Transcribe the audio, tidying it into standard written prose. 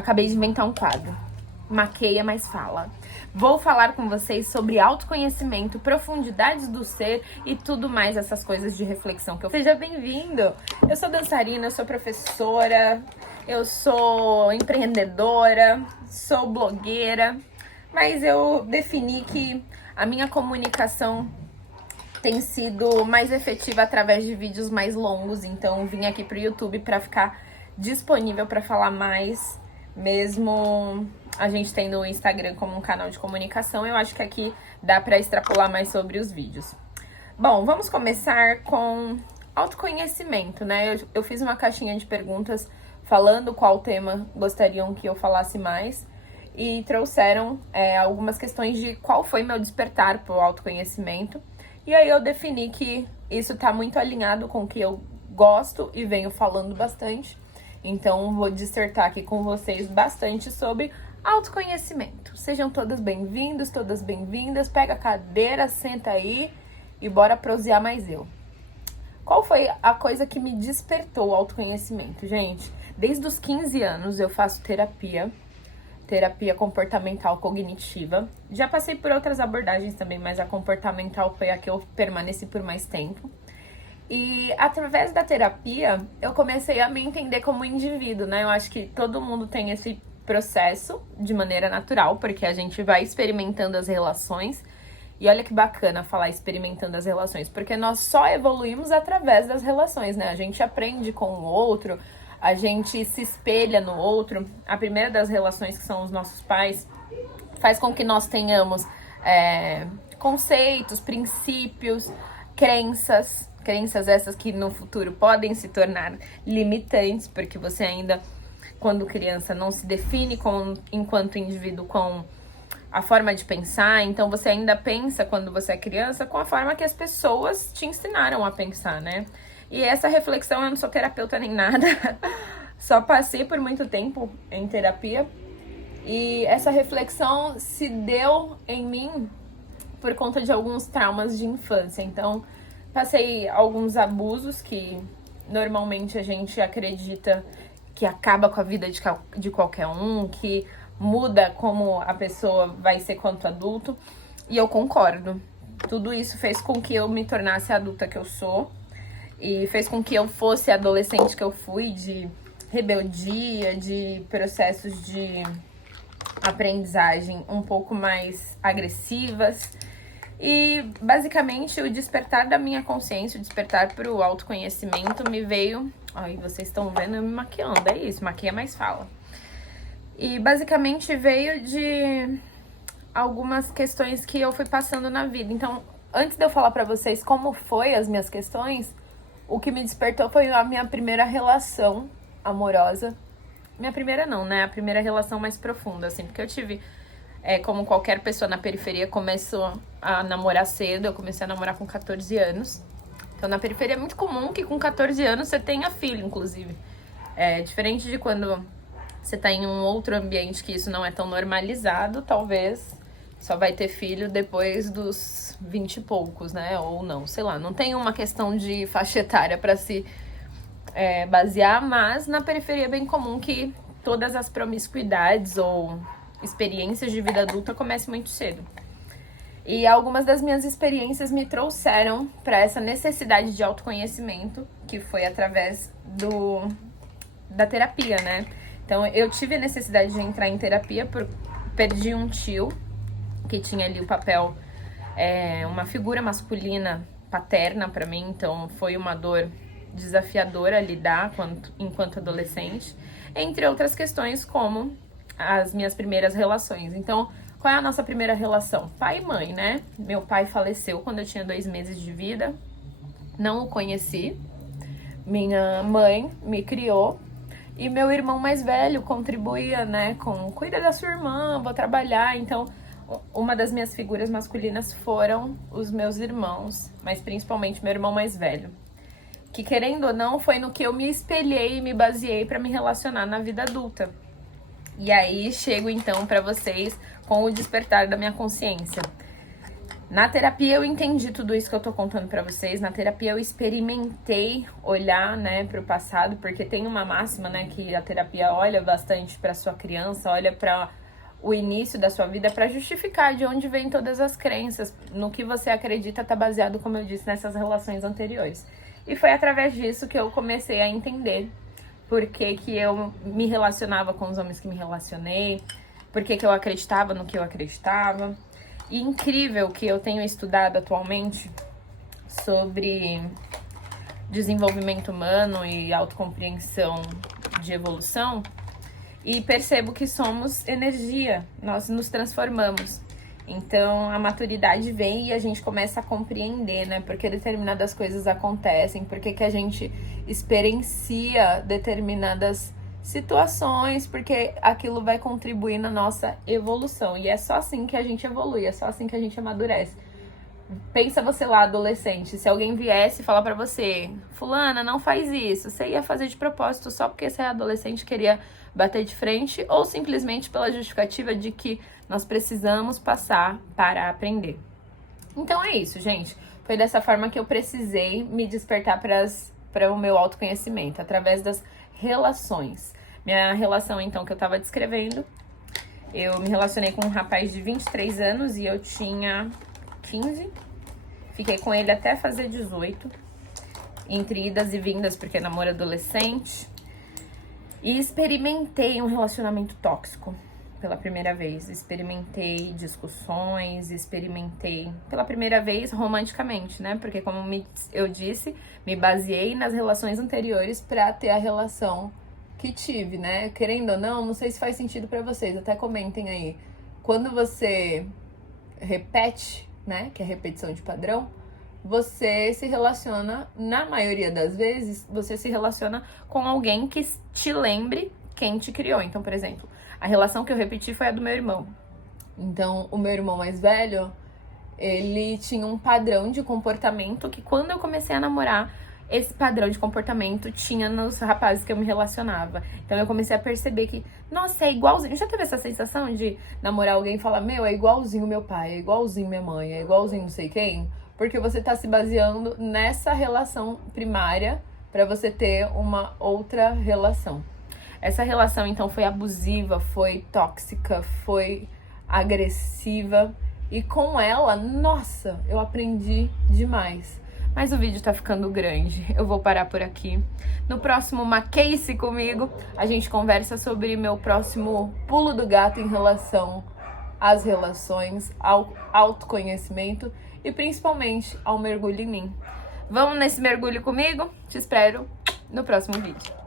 Acabei de inventar um quadro. Maqueia, mas fala. Vou falar com vocês sobre autoconhecimento, profundidades do ser e tudo mais, essas coisas de reflexão que eu... Seja bem-vindo! Eu sou dançarina, eu sou professora, eu sou empreendedora, sou blogueira, mas eu defini que a minha comunicação tem sido mais efetiva através de vídeos mais longos, então vim aqui pro YouTube para ficar disponível para falar mais, mesmo a gente tendo o Instagram como um canal de comunicação. Eu acho que aqui dá para extrapolar mais sobre os vídeos. Bom, vamos começar com autoconhecimento, né? Eu fiz uma caixinha de perguntas falando qual tema gostariam que eu falasse mais e trouxeram algumas questões de qual foi meu despertar pro autoconhecimento. E aí eu defini que isso tá muito alinhado com o que eu gosto e venho falando bastante. Então vou dissertar aqui com vocês bastante sobre autoconhecimento. Sejam todas bem-vindos, todas bem-vindas. Pega a cadeira, senta aí e bora prosear mais eu. Qual foi a coisa que me despertou o autoconhecimento, gente? Desde os 15 anos eu faço terapia comportamental cognitiva. Já passei por outras abordagens também, mas a comportamental foi a que eu permaneci por mais tempo. E através da terapia, eu comecei a me entender como indivíduo, né? Eu acho que todo mundo tem esse processo de maneira natural, porque a gente vai experimentando as relações. E olha que bacana falar experimentando as relações, porque nós só evoluímos através das relações, né? A gente aprende com o outro, a gente se espelha no outro. A primeira das relações, que são os nossos pais, faz com que nós tenhamos conceitos, princípios, crenças essas que no futuro podem se tornar limitantes, porque você ainda, quando criança, não se define enquanto indivíduo com a forma de pensar, então você ainda pensa, quando você é criança, com a forma que as pessoas te ensinaram a pensar, né? E essa reflexão, eu não sou terapeuta nem nada, só passei por muito tempo em terapia, e essa reflexão se deu em mim por conta de alguns traumas de infância. Então, passei alguns abusos que normalmente a gente acredita que acaba com a vida de qualquer um, que muda como a pessoa vai ser quanto adulto, e eu concordo. Tudo isso fez com que eu me tornasse a adulta que eu sou, e fez com que eu fosse a adolescente que eu fui, de rebeldia, de processos de aprendizagem um pouco mais agressivas. E basicamente o despertar da minha consciência, o despertar para o autoconhecimento me veio... Ai, vocês estão vendo eu me maquiando, é isso, maquia mais fala. E basicamente veio de algumas questões que eu fui passando na vida. Então, antes de eu falar para vocês como foi as minhas questões, o que me despertou foi a minha primeira relação amorosa. Minha primeira não, né? A primeira relação mais profunda, assim, porque eu tive... como qualquer pessoa na periferia, começou a namorar cedo. Eu comecei a namorar com 14 anos. Então, na periferia é muito comum que com 14 anos você tenha filho, inclusive. É diferente de quando você tá em um outro ambiente que isso não é tão normalizado, talvez só vai ter filho depois dos 20 e poucos, né? Ou não, sei lá. Não tem uma questão de faixa etária pra se basear, mas na periferia é bem comum que todas as promiscuidades ou experiências de vida adulta comecem muito cedo. E algumas das minhas experiências me trouxeram para essa necessidade de autoconhecimento, que foi através da terapia, né? Então, eu tive a necessidade de entrar em terapia porque perdi um tio que tinha ali o papel, uma figura masculina paterna para mim. Então, foi uma dor desafiadora lidar enquanto adolescente, entre outras questões como as minhas primeiras relações. Então, qual é a nossa primeira relação? Pai e mãe, né? Meu pai faleceu quando eu tinha 2 meses de vida. Não o conheci. Minha mãe me criou. E meu irmão mais velho contribuía, né? Cuida da sua irmã, vou trabalhar. Então, uma das minhas figuras masculinas foram os meus irmãos. Mas principalmente meu irmão mais velho. Que, querendo ou não, foi no que eu me espelhei e me baseei para me relacionar na vida adulta. E aí chego então para vocês com o despertar da minha consciência. Na terapia eu entendi tudo isso que eu tô contando pra vocês. Na terapia eu experimentei olhar, né, pro passado, porque tem uma máxima, né, que a terapia olha bastante pra sua criança, olha pra o início da sua vida pra justificar de onde vem todas as crenças. No que você acredita tá baseado, como eu disse, nessas relações anteriores. E foi através disso que eu comecei a entender por que que eu me relacionava com os homens que me relacionei, por que que eu acreditava no que eu acreditava. E incrível que eu tenho estudado atualmente sobre desenvolvimento humano e autocompreensão de evolução e percebo que somos energia, nós nos transformamos. Então a maturidade vem e a gente começa a compreender, né? Por que determinadas coisas acontecem, por que que a gente experiencia determinadas situações, porque aquilo vai contribuir na nossa evolução. E é só assim que a gente evolui, é só assim que a gente amadurece. Pensa você lá, adolescente, se alguém viesse falar pra você, fulana, não faz isso, você ia fazer de propósito só porque você é adolescente, queria bater de frente, ou simplesmente pela justificativa de que nós precisamos passar para aprender. Então é isso, gente. Foi dessa forma que eu precisei me despertar para o meu autoconhecimento, através das relações. Minha relação, então, que eu tava descrevendo, eu me relacionei com um rapaz de 23 anos e eu tinha 15. Fiquei com ele até fazer 18, entre idas e vindas, porque namoro adolescente. E experimentei um relacionamento tóxico pela primeira vez. Experimentei discussões, experimentei pela primeira vez romanticamente, né? Porque como eu disse, me baseei nas relações anteriores pra ter a relação que tive, né? Querendo ou não sei se faz sentido pra vocês, até comentem aí. Quando você repete, né, que é repetição de padrão, você se relaciona, na maioria das vezes, você se relaciona com alguém que te lembre quem te criou. Então, por exemplo, a relação que eu repeti foi a do meu irmão. Então, o meu irmão mais velho, ele tinha um padrão de comportamento que quando eu comecei a namorar, esse padrão de comportamento tinha nos rapazes que eu me relacionava. Então eu comecei a perceber que, nossa, é igualzinho. Já teve essa sensação de namorar alguém e falar, meu, é igualzinho meu pai, é igualzinho minha mãe, é igualzinho não sei quem? Porque você tá se baseando nessa relação primária pra você ter uma outra relação. Essa relação, então, foi abusiva, foi tóxica, foi agressiva. E com ela, nossa, eu aprendi demais. Mas o vídeo tá ficando grande, eu vou parar por aqui. No próximo Maquei-se Comigo, a gente conversa sobre meu próximo pulo do gato em relação às relações, ao autoconhecimento e principalmente ao mergulho em mim. Vamos nesse mergulho comigo? Te espero no próximo vídeo.